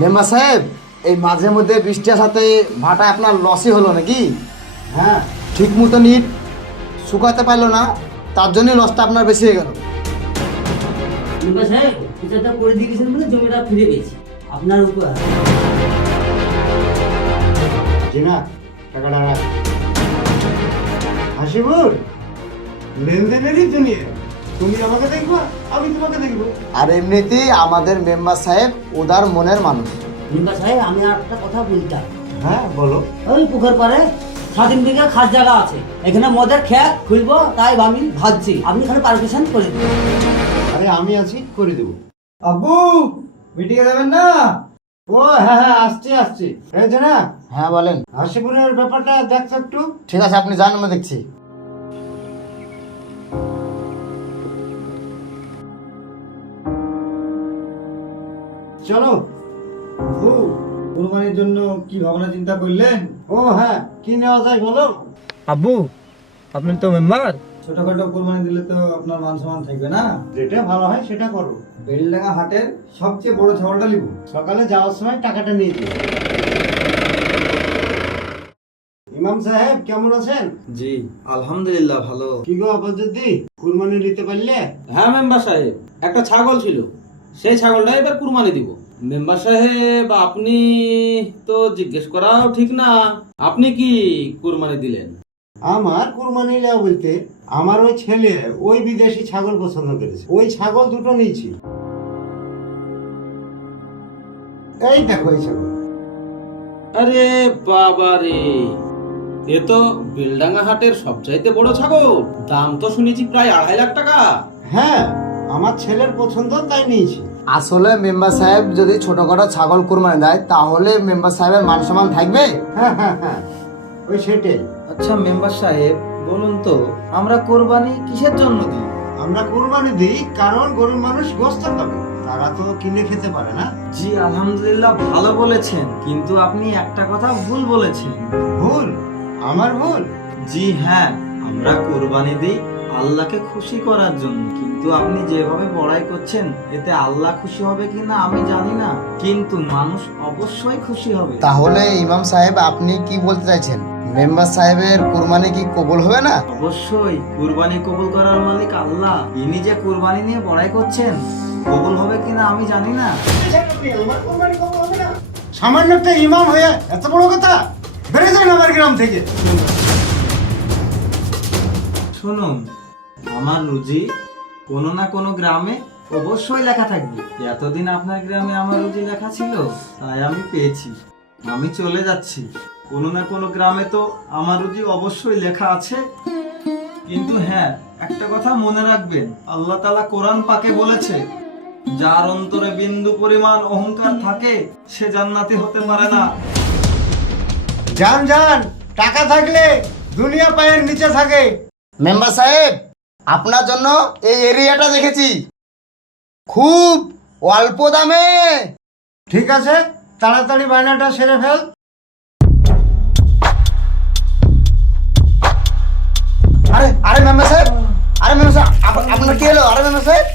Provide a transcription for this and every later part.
Member সাহেব, এই মাঝে মধ্যে বৃষ্টির সাথে ভাটা আপনার লসই হলো নাকি? হ্যাঁ, ঠিক মতো নিট শুকাতে পারলো না, তার জন্যই লসটা আপনার বেশি হয়ে গেল। মেম্বার সাহেব কিছুটা করে দিয়ে গেছেন বলে জমিটা ফিরে পেয়েছি আপনার উপর। জিনা টাকাটা রাখ। হাসিবুর, লেনদেনেরই দুনিয়া। তুমি আমাকে দেখবা, আমি তোমাকে দেখবো। আর এমনিতেই আমাদের মেম্বার সাহেব উদার মনের মানুষ। মেম্বার সাহেব আমি আর একটা কথা বলতাম। হ্যাঁ বলো। ওই পুকুর পাড়ে 3 বিঘা খাস জায়গা আছে, এখানে মদের খেত খুলবো, তাই আমি ভাবছি আপনি এখানে পারমিশন করে দিন। আরে আমি আছি, করে দেবো। আব্বু, মিটিংয়ে যাবেন না? ও হ্যাঁ হ্যাঁ, আসছি আসছি। এই যে না, হ্যাঁ বলেন। হাসিপুরের ব্যাপারটা দেখছো একটু। ঠিক আছে, আপনি যান, আমি দেখছি। চলো। আব্বু, কোরবানির জন্য কি ভাবনা চিন্তা করলেন? ও হ্যাঁ, কি নেওয়া যায় বলো। আব্বু, আপনি তো মেম্বার, ছোটখাটো কোরবানি দিলে তো আপনার মান সম্মান থাকবে না। যেটা ভালো হয় সেটা করো। বেলডাঙ্গা হাটের সবচেয়ে বড় ছাগলটা নিব। সকালে যাওয়ার সময় টাকাটা নিয়ে দিও। ইমাম সাহেব কেমন আছেন? জি আলহামদুলিল্লাহ ভালো। কি গো আপাততি, কুরবানি নিতে পারলে? হ্যাঁ মেম্বার সাহেব, একটা ছাগল ছিল, সেই ছাগলটা এবার কুরবানি দিব। মেম্বার সাহেব আপনি তো জিজ্ঞেস করাও ঠিক না, আপনি কি কুরবানি দিলেন? আমার কুরবানি নেওয়া বলতে আমার ওই ছেলে ওই বিদেশি ছাগল পছন্দ করেছে, ওই ছাগল দুটো নিয়েছি। এই দেখো এই ছাগল। আরে বাবা রে, এ তো বেলডাঙ্গা হাটের সবচাইতে বড় ছাগল, দাম তো শুনেছি প্রায় 2.5 লাখ টাকা। হ্যাঁ, আমার ছেলের পছন্দ তাই নিয়েছি। আসলে মেম্বার সাহেব যদি ছোটখাটো ছাগল কুরবানি দেয়, তাহলে মেম্বার সাহেবের মান সম্মান থাকবে? হ্যাঁ হ্যাঁ হ্যাঁ, ওই সেটাই। আচ্ছা মেম্বার সাহেব বলুন তো, আমরা কোরবানি কিসের জন্য দিই? আমরা কুরবানি দিই কারণ গরিব মানুষ গোস্ত খাবে, তারা তো কিনে খেতে পারে না। জি আলহামদুলিল্লাহ ভালো বলেছেন, কিন্তু আপনি একটা কথা ভুল বলেছেন। ভুল? আমার ভুল? জি হ্যাঁ, আমরা কোরবানি দিই আল্লাহকে খুশি করার জন্য, কিন্তু আপনি যেভাবে বড়াই করছেন এতে আল্লাহ খুশি হবে কিনা আমি জানি না, কিন্তু মানুষ অবশ্যই খুশি হবে। তাহলে ইমাম সাহেব, আপনি কি বলতে চাইছেন, মেম্বার সাহেবের কুরবানি কি কবুল হবে না? অবশ্যই কুরবানি কবুল করার মালিক আল্লাহ, ইনি যে কুরবানি নিয়ে বড়াই করছেন, কবুল হবে কিনা আমি জানি না। সামান্য একটা ইমাম হয়ে এত বড় কথা? বেড়ে যান আমার গ্রাম থেকে। শুনুন, আমার রুজি কোনো না কোনো গ্রামে অবশ্যই লেখা থাকবে। এতদিন আপনার গ্রামে আমার রুজি লেখা ছিল, তাই আমি পেয়েছি। আমি চলে যাচ্ছি, কোনো না কোনো গ্রামে তো আমার রুজি অবশ্যই লেখা আছে। কিন্তু হ্যাঁ, একটা কথা মনে রাখবেন, আল্লাহ তাআলা কোরআন পাকে বলেছে, যার অন্তরে বিন্দু পরিমাণ অহংকার থাকে সে জান্নাতি হতে পারে না। যান যান, টাকা থাকলে দুনিয়া পায়ের নিচে থাকে। মেম্বার সাহেব, আপনার জন্য এই এরিয়াটা দেখেছি, খুব অল্প দামে। ঠিক আছে, তাড়াতাড়ি বায়নাটা সেরে ফেল। আরে আরে মেম্বার সাহেব, আরে মেম্বার সাহেব, আপনার কি হলো? আরে মেম্বার সাহেব,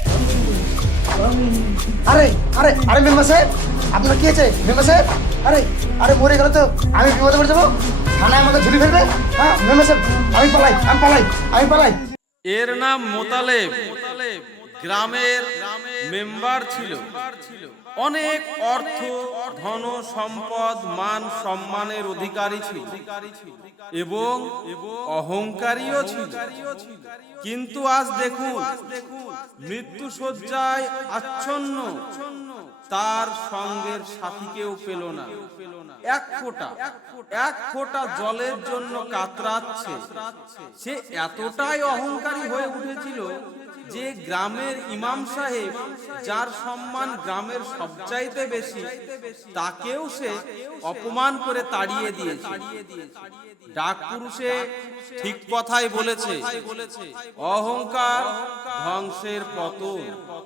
আরে আরে আরে মেম্বার সাহেব, আপনার কি হয়েছে মেম্বার সাহেব? আরে আরে মরে গেল তো, আমি বিপদে পড়ে যাবো, থানায় আমাকে ঝুলি ফেলবে। হ্যাঁ মেম্বার সাহেব, আমি পালাই, আমি পালাই, আমি পালাই। এর নাম মোতালেব, গ্রামের মেম্বার ছিল, অনেক অর্থ ধন সম্পদ মান সম্মানের অধিকারী ছিল এবং অহংকারীও ছিল। কিন্তু আজ দেখুন, মৃত্যু শয্যায় আচ্ছন্ন, তার সঙ্গের সাথীকেও পেল না। এক ফোঁটা জলের জন্য কাতরাচ্ছে। সে এতটাই অহংকারী হয়ে উঠেছিল যে গ্রামের ইমাম সাহেব, যার সম্মান গ্রামের সবচাইতে বেশি, তাকেও সে অপমান করে তাড়িয়ে দিয়েছে। ডাক পুরুষে ঠিক কথাই বলেছে, অহংকার ধ্বংসের পতন।